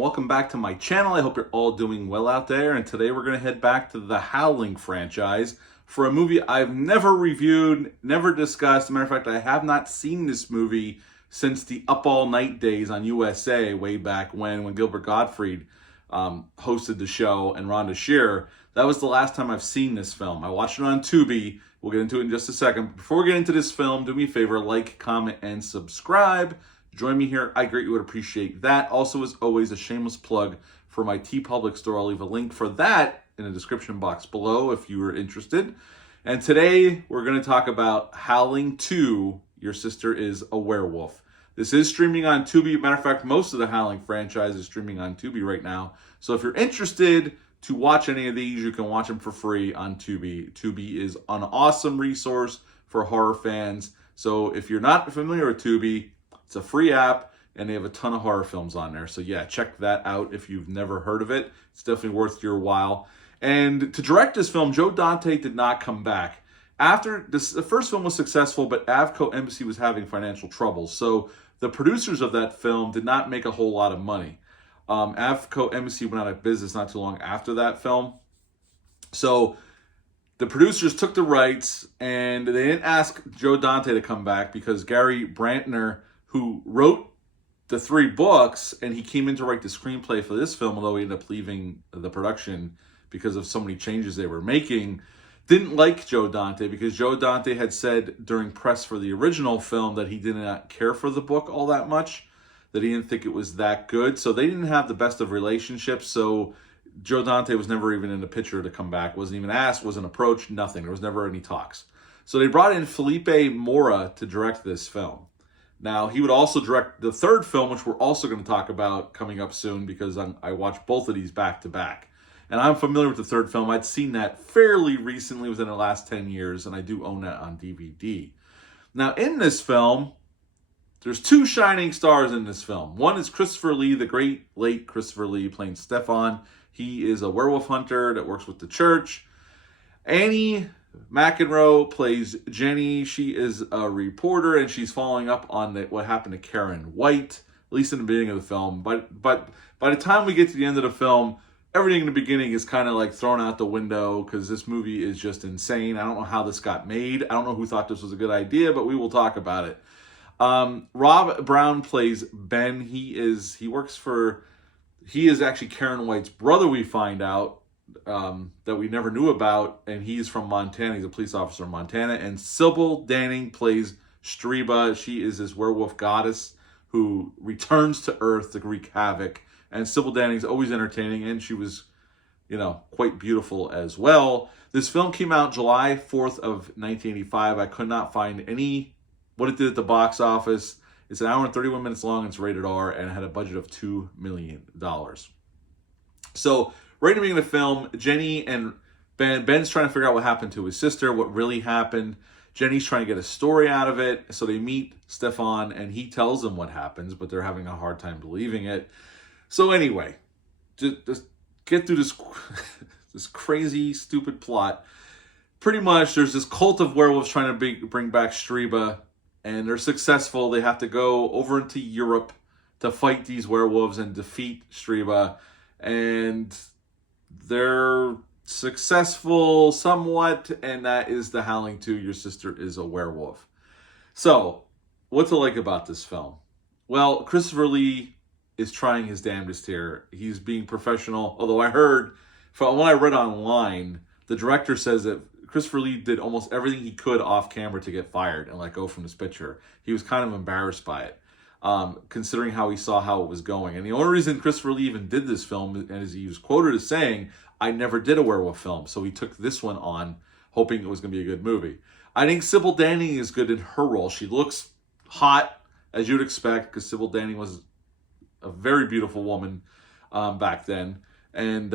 and welcome back to my channel. I hope you're all doing well out there, and today we're going to head back to the Howling franchise for a movie I've never reviewed, never discussed. As a matter of fact, I have not seen this movie since the Up All Night days on USA way back when Gilbert Gottfried hosted the show and Rhonda Shearer. That was the last time I've seen this film. I watched it on Tubi. We'll get into it in just a second. Before we get into this film, do me a favor, like, comment, and subscribe. Join me here. I greatly would appreciate that. Also, as always, a shameless plug for my TeePublic store. I'll leave a link for that in the description box below if you are interested. And today, we're going to talk about Howling 2, Your Sister is a Werewolf. This is streaming on Tubi. Matter of fact, most of the Howling franchise is streaming on Tubi right now. So if you're interested to watch any of these, you can watch them for free on Tubi. Tubi is an awesome resource for horror fans. So if you're not familiar with Tubi, it's a free app, and they have a ton of horror films on there. So yeah, check that out if you've never heard of it. It's definitely worth your while. And to direct this film, Joe Dante did not come back. After this, the first film was successful, but Avco Embassy was having financial troubles. So the producers of that film did not make a whole lot of money. Avco Embassy went out of business not too long after that film. So the producers took the rights, and they didn't ask Joe Dante to come back because Gary Brantner, who wrote the 3 books, and he came in to write the screenplay for this film, although he ended up leaving the production because of so many changes they were making, didn't like Joe Dante because Joe Dante had said during press for the original film that he did not care for the book all that much, that he didn't think it was that good. So they didn't have the best of relationships. So Joe Dante was never even in the picture to come back, wasn't even asked, wasn't approached, nothing. There was never any talks. So they brought in Felipe Mora to direct this film. Now, he would also direct the 3rd film, which we're also going to talk about coming up soon because I watched both of these back to back. And I'm familiar with the 3rd film. I'd seen that fairly recently, within the last 10 years, and I do own that on DVD. Now, in this film, there's 2 shining stars in this film. One is Christopher Lee, the great late Christopher Lee, playing Stefan. He is a werewolf hunter that works with the church. Annie McEnroe plays Jenny. She is a reporter, and she's following up on what happened to Karen White, at least in the beginning of the film. But by the time we get to the end of the film, everything in the beginning is kind of like thrown out the window because this movie is just insane. I don't know how this got made. I don't know who thought this was a good idea, but we will talk about it. Rob Brown plays Ben. He is actually Karen White's brother, we find out, that we never knew about, and he's from Montana. He's a police officer in Montana. And Sybil Danning plays Streba. She is this werewolf goddess who returns to Earth to wreak havoc. And Sybil Danning's always entertaining, and she was, quite beautiful as well. This film came out July 4th of 1985. I could not find what it did at the box office. It's an hour and 31 minutes long. It's rated R, and it had a budget of $2 million. So right in the beginning of the film, Jenny and Ben's trying to figure out what happened to his sister, what really happened. Jenny's trying to get a story out of it. So they meet Stefan, and he tells them what happens, but they're having a hard time believing it. So anyway, just get through this, this crazy, stupid plot. Pretty much, there's this cult of werewolves trying to bring back Streba, and they're successful. They have to go over into Europe to fight these werewolves and defeat Streba, and they're successful somewhat, and that is the Howling 2, Your Sister is a Werewolf. So, what to like about this film? Well, Christopher Lee is trying his damnedest here. He's being professional, although I heard, from what I read online, the director says that Christopher Lee did almost everything he could off camera to get fired and let go from this picture. He was kind of embarrassed by it, considering how he saw how it was going. And the only reason Christopher Lee even did this film, as he was quoted as saying, I never did a werewolf film, so he took this one on, hoping it was going to be a good movie. I think Sybil Danning is good in her role. She looks hot, as you'd expect, because Sybil Danning was a very beautiful woman back then. And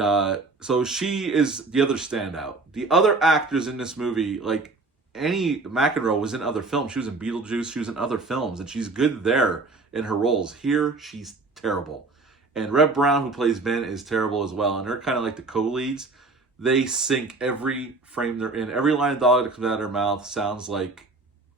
so she is the other standout. The other actors in this movie, like Annie McEnroe was in other films. She was in Beetlejuice. She was in other films, and she's good there in her roles. Here, she's terrible. And Reb Brown, who plays Ben, is terrible as well. And they're kind of like the co-leads. They sink every frame they're in. Every line of dialogue that comes out of their mouth sounds like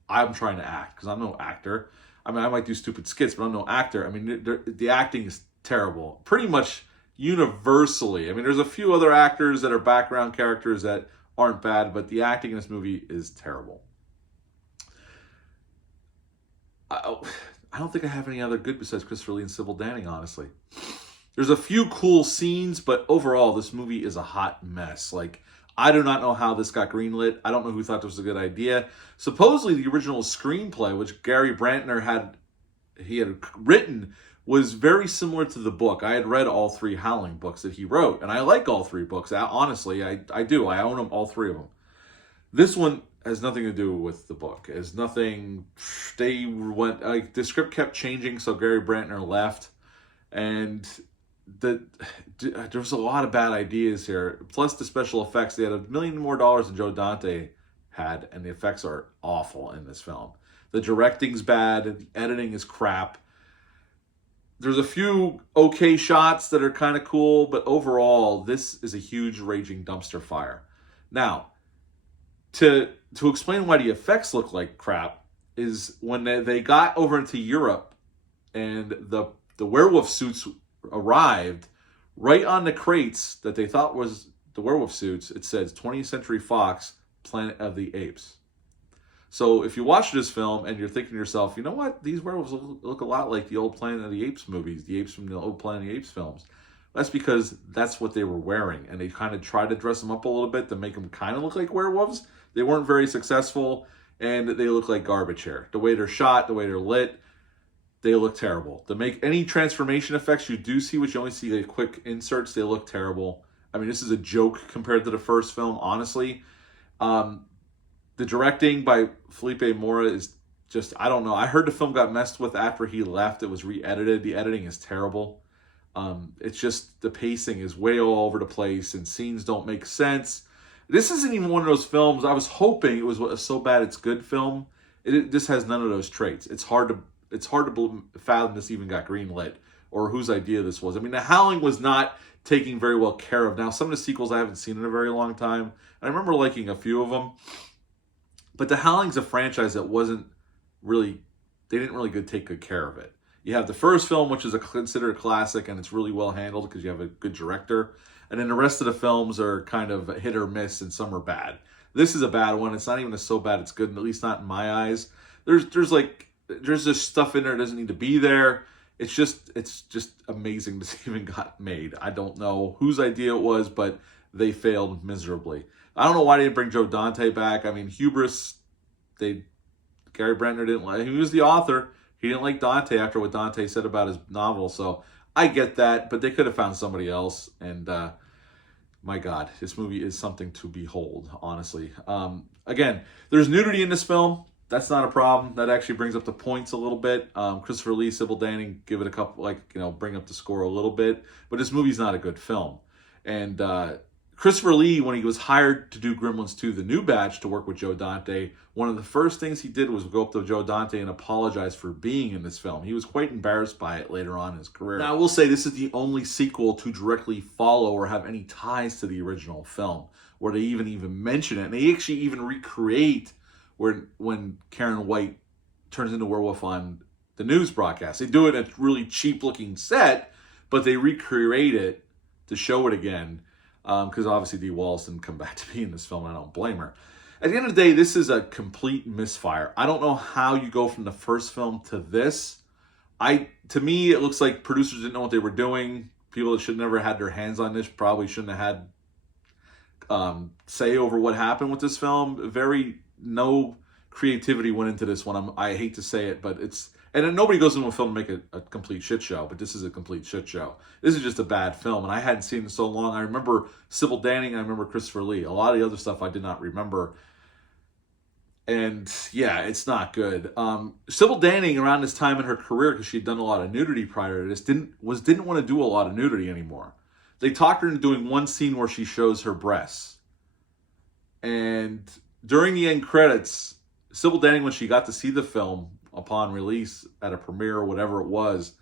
I'm trying to act, because I'm no actor. I mean, I might do stupid skits, but I'm no actor. I mean, the acting is terrible. Pretty much universally. I mean, there's a few other actors that are background characters that aren't bad, but the acting in this movie is terrible. I don't think I have any other good besides Christopher Lee and Sybil Danning, honestly. There's a few cool scenes, but overall, this movie is a hot mess. Like, I do not know how this got greenlit. I don't know who thought this was a good idea. Supposedly, the original screenplay, which Gary Brantner had written, was very similar to the book. I had read all 3 Howling books that he wrote, and I like all 3 books. Honestly, I do. I own them, all 3 of them. This one has nothing to do with the book. It has nothing. The script kept changing, so Gary Brantner left, and there was a lot of bad ideas here. Plus the special effects. They had $1 million more than Joe Dante had, and the effects are awful in this film. The directing's bad, and the editing is crap. There's a few okay shots that are kind of cool, but overall, this is a huge raging dumpster fire. Now, to explain why the effects look like crap is when they got over into Europe and the werewolf suits arrived, right on the crates that they thought was the werewolf suits, it says 20th Century Fox, Planet of the Apes. So if you watch this film and you're thinking to yourself, you know what, these werewolves look a lot like the old Planet of the Apes movies, the apes from the old Planet of the Apes films. That's because that's what they were wearing, and they kind of tried to dress them up a little bit to make them kind of look like werewolves. They weren't very successful, and they look like garbage here. The way they're shot, the way they're lit, they look terrible. To make any transformation effects you do see, which you only see like quick inserts, they look terrible. I mean, this is a joke compared to the first film, honestly. The directing by Felipe Mora is just, I don't know. I heard the film got messed with after he left. It was re-edited. The editing is terrible. It's just, the pacing is way all over the place, and scenes don't make sense. This isn't even one of those films. I was hoping it was a so bad it's good film. This has none of those traits. It's hard to fathom this even got greenlit, or whose idea this was. I mean, The Howling was not taken very well care of. Now, some of the sequels I haven't seen in a very long time. I remember liking a few of them. But The Howling's a franchise that they didn't really take good care of it. You have the first film, which is considered a classic, and it's really well handled because you have a good director. And then the rest of the films are kind of hit or miss, and some are bad. This is a bad one. It's not even so bad it's good, at least not in my eyes. There's just stuff in there that doesn't need to be there. It's just amazing this even got made. I don't know whose idea it was, but they failed miserably. I don't know why they didn't bring Joe Dante back. I mean, hubris. Gary Brantner didn't like. He was the author. He didn't like Dante after what Dante said about his novel. So I get that, but they could have found somebody else. And my God, this movie is something to behold. Honestly, again, there's nudity in this film. That's not a problem. That actually brings up the points a little bit. Christopher Lee, Sybil Danning give it a couple, bring up the score a little bit. But this movie's not a good film. And Christopher Lee, when he was hired to do Gremlins 2, the new batch, to work with Joe Dante, one of the first things he did was go up to Joe Dante and apologize for being in this film. He was quite embarrassed by it later on in his career. Now, I will say this is the only sequel to directly follow or have any ties to the original film, where they even mention it. And they actually even recreate when Karen White turns into werewolf on the news broadcast. They do it in a really cheap-looking set, but they recreate it to show it again. Because obviously Dee Wallace didn't come back to be in this film, and I don't blame her. At the end of the day, this is a complete misfire. I don't know how you go from the first film to this. To me, it looks like producers didn't know what they were doing. People that should never had their hands on this probably shouldn't have had say over what happened with this film. No creativity went into this one. I hate to say it, but it's... And then nobody goes into a film to make a complete shit show, but this is a complete shit show. This is just a bad film, and I hadn't seen it so long. I remember Sybil Danning, I remember Christopher Lee. A lot of the other stuff I did not remember. And yeah, it's not good. Sybil Danning, around this time in her career, because she'd done a lot of nudity prior to this, didn't want to do a lot of nudity anymore. They talked her into doing one scene where she shows her breasts. And during the end credits, Sybil Danning, when she got to see the film upon release at a premiere or whatever it was,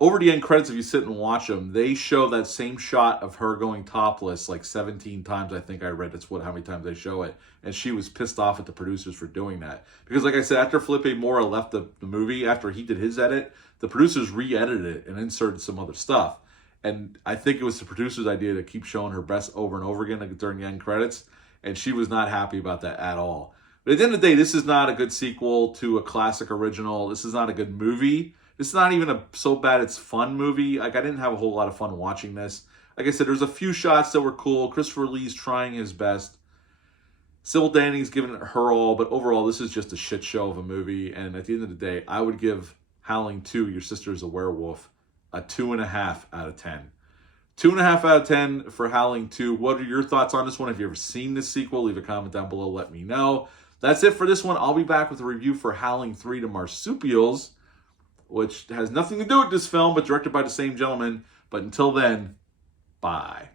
over the end credits, if you sit and watch them, they show that same shot of her going topless like 17 times. I think I read that's how many times they show it. And she was pissed off at the producers for doing that. Because like I said, after Felipe Mora left the movie, after he did his edit, the producers re-edited it and inserted some other stuff. And I think it was the producer's idea to keep showing her breasts over and over again during the end credits. And she was not happy about that at all. But at the end of the day, this is not a good sequel to a classic original. This is not a good movie. It's not even a so bad it's fun movie. Like, I didn't have a whole lot of fun watching this. Like I said, there's a few shots that were cool. Christopher Lee's trying his best. Sybil Danning's giving it her all, but overall, this is just a shit show of a movie. And at the end of the day, I would give Howling 2, Your Sister is a Werewolf, a 2.5 out of 10. 2.5 out of 10 for Howling 2. What are your thoughts on this one? Have you ever seen this sequel? Leave a comment down below. Let me know. That's it for this one. I'll be back with a review for Howling 3 to Marsupials, which has nothing to do with this film, but directed by the same gentleman. But until then, bye.